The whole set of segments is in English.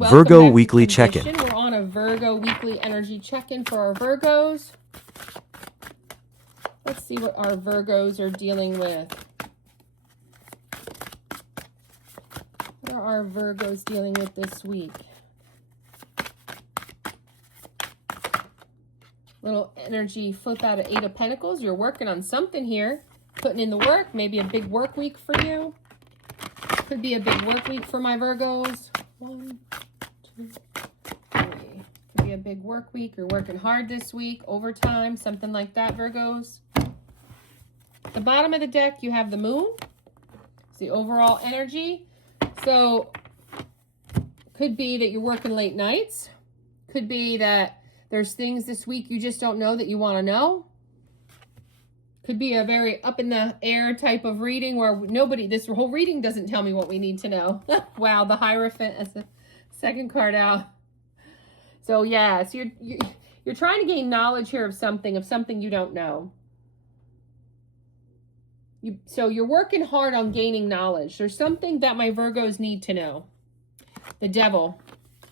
everyone. Welcome Virgo back weekly to check-in. Kimbition. We're on a Virgo weekly energy check-in for our Virgos. Let's see what our Virgos are dealing with. What are our Virgos dealing with this week? Little energy flip out of Eight of Pentacles. You're working on something here. Putting in the work. Maybe a big work week for you. Could be a big work week for my Virgos. 1, 2, 3. Could be a big work week. You're working hard this week. Overtime. Something like that, Virgos. At the bottom of the deck, you have the moon. It's the overall energy. So, could be that you're working late nights. Could be that there's things this week you just don't know that you want to know. Could be a very up in the air type of reading where this whole reading doesn't tell me what we need to know. Wow, the Hierophant as the second card out. So yeah, so you're trying to gain knowledge here of something you don't know. So you're working hard on gaining knowledge. There's something that my Virgos need to know. The Devil.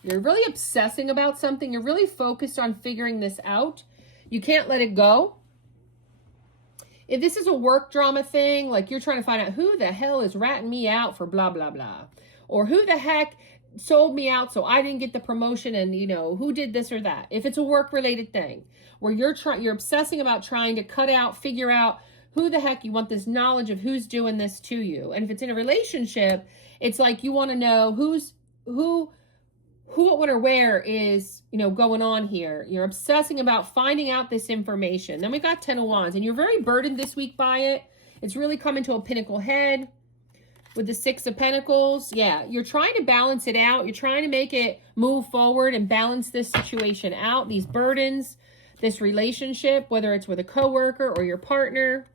You're really obsessing about something. You're really focused on figuring this out. You can't let it go. If this is a work drama thing, like you're trying to find out who the hell is ratting me out for blah, blah, blah. Or who the heck sold me out so I didn't get the promotion and, you know, who did this or that. If it's a work-related thing where you're obsessing about trying to figure out who the heck you want this knowledge of who's doing this to you. And if it's in a relationship, it's like you want to know who, what, or where is, you know, going on here. You're obsessing about finding out this information. Then we got 10 of Wands, and you're very burdened this week by it. It's really coming to a pinnacle head with the 6 of Pentacles. Yeah, you're trying to balance it out. You're trying to make it move forward and balance this situation out, these burdens, this relationship, whether it's with a coworker or your partner.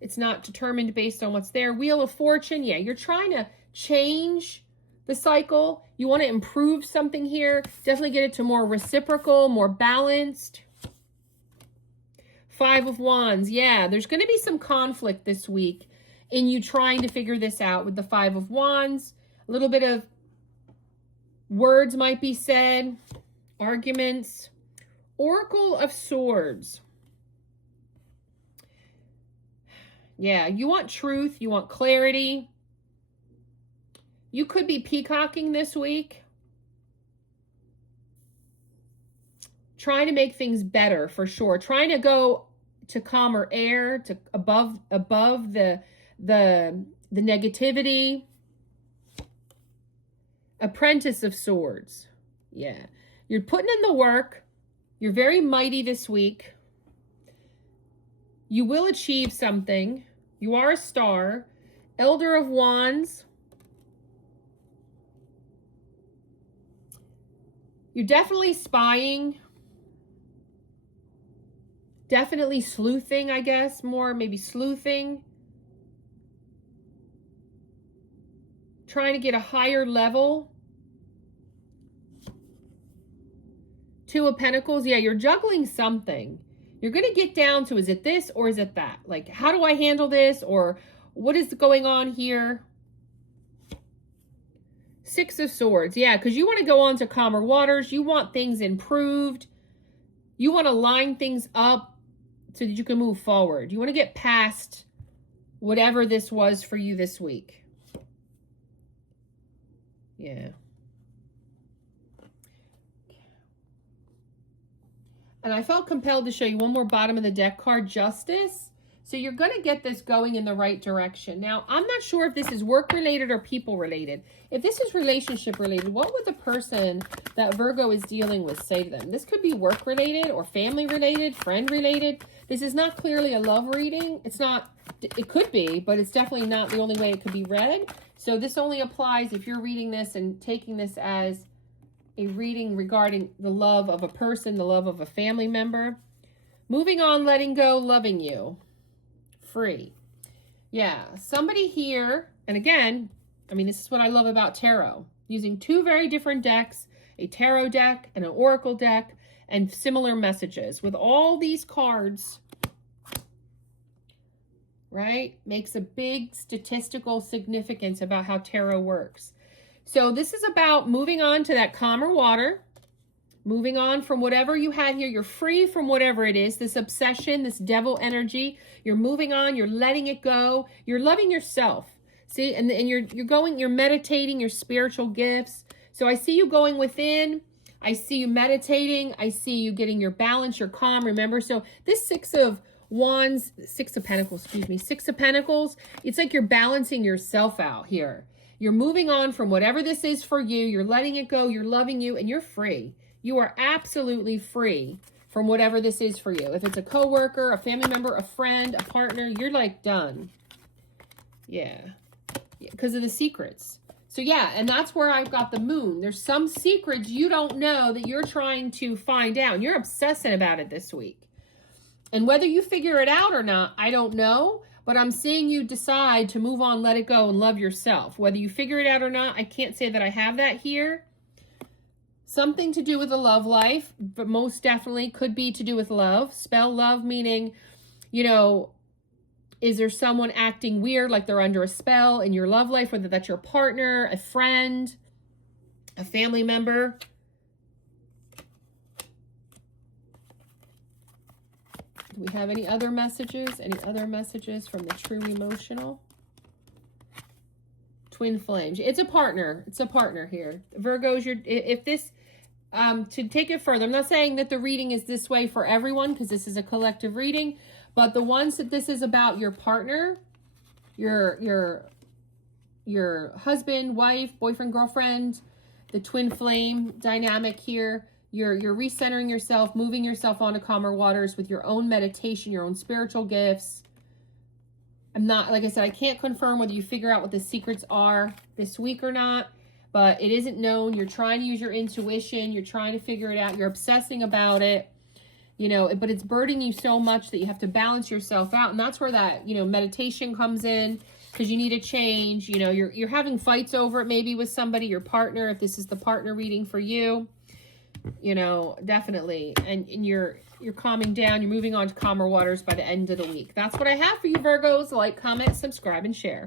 It's not determined based on what's there. Wheel of Fortune. Yeah, you're trying to change the cycle. You want to improve something here. Definitely get it to more reciprocal, more balanced. 5 of Wands. Yeah, there's going to be some conflict this week in you trying to figure this out with the 5 of Wands. A little bit of words might be said. Arguments. Oracle of Swords. Yeah, you want truth. You want clarity. You could be peacocking this week. Trying to make things better for sure. Trying to go to calmer air, to above the negativity. Apprentice of Swords. Yeah. You're putting in the work. You're very mighty this week. You will achieve something. You are a star. Elder of Wands. You're definitely spying. Definitely sleuthing, I guess. More maybe sleuthing. Trying to get a higher level. 2 of Pentacles. Yeah, you're juggling something. You're going to get down to, is it this or is it that? Like, how do I handle this? Or what is going on here? 6 of Swords. Yeah, because you want to go on to calmer waters. You want things improved. You want to line things up so that you can move forward. You want to get past whatever this was for you this week. Yeah. And I felt compelled to show you one more bottom of the deck card, Justice. So you're going to get this going in the right direction. Now, I'm not sure if this is work-related or people-related. If this is relationship-related, what would the person that Virgo is dealing with say to them? This could be work-related or family-related, friend-related. This is not clearly a love reading. It's not, it could be, but it's definitely not the only way it could be read. So this only applies if you're reading this and taking this as a reading regarding the love of a person, the love of a family member. Moving on, letting go, loving you. Free. Yeah, somebody here, and again, I mean, this is what I love about tarot. Using 2 very different decks, a tarot deck and an oracle deck, and similar messages. With all these cards, right, makes a big statistical significance about how tarot works. So this is about moving on to that calmer water, moving on from whatever you had here. You're free from whatever it is, this obsession, this devil energy. You're moving on, you're letting it go. You're loving yourself. See, and you're meditating your spiritual gifts. So I see you going within. I see you meditating. I see you getting your balance, your calm. Remember, so this Six of Pentacles, it's like you're balancing yourself out here. You're moving on from whatever this is for you. You're letting it go. You're loving you, and you're free. You are absolutely free from whatever this is for you. If it's a coworker, a family member, a friend, a partner, you're like done. Yeah, because of the secrets. So yeah, and that's where I've got the moon. There's some secrets you don't know that you're trying to find out. You're obsessing about it this week. And whether you figure it out or not, I don't know. But I'm seeing you decide to move on, let it go, and love yourself. Whether you figure it out or not, I can't say that I have that here. Something to do with the love life, but most definitely could be to do with love. Spell love meaning, you know, is there someone acting weird, like they're under a spell in your love life, whether that's your partner, a friend, a family member? Do we have any other messages? Any other messages from the true emotional? Twin flames. It's a partner. It's a partner here. Virgos, if this, to take it further, I'm not saying that the reading is this way for everyone, because this is a collective reading, but the ones that this is about your partner, your husband, wife, boyfriend, girlfriend, the twin flame dynamic here, you're recentering yourself, moving yourself onto calmer waters with your own meditation, your own spiritual gifts. I'm not, like I said, I can't confirm whether you figure out what the secrets are this week or not, but it isn't known. You're trying to use your intuition. You're trying to figure it out. You're obsessing about it, you know, but it's burdening you so much that you have to balance yourself out. And that's where that, you know, meditation comes in, because you need a change. You know, you're having fights over it maybe with somebody, your partner, if this is the partner reading for you. You know, definitely. And you're calming down. You're moving on to calmer waters by the end of the week. That's what I have for you, Virgos. Like, comment, subscribe, and share.